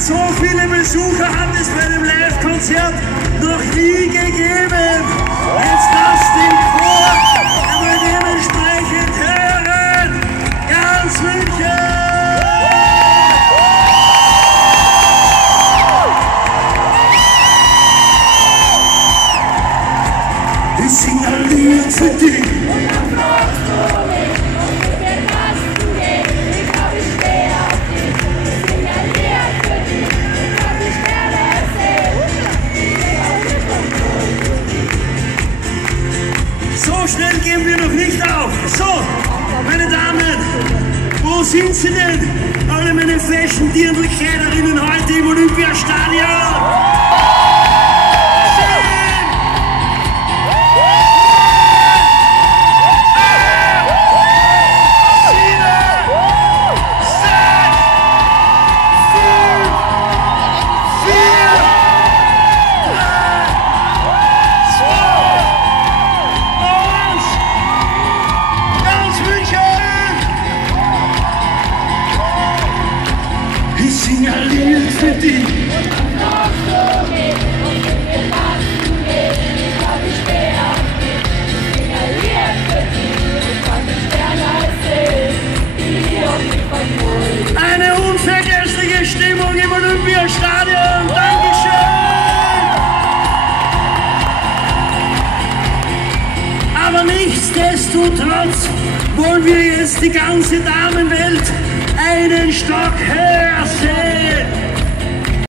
So viele Besucher hat es bei einem Live-Konzert noch nie gegeben. Jetzt lasst den Chor einmal dementsprechend hören. Ganz München! Ich sing ein Lied für dich. So schnell geben wir noch nicht auf. So, meine Damen, wo sind Sie denn? Alle meine Fashion-Dirndl-Kleiderinnen heute im Olympiastadion. Ich sing ein Lied für dich. Eine unvergessliche Stimmung im Olympiastadion. Dankeschön. Aber nichtsdestotrotz wollen wir jetzt die ganze Damenwelt einen Stock höher sehen.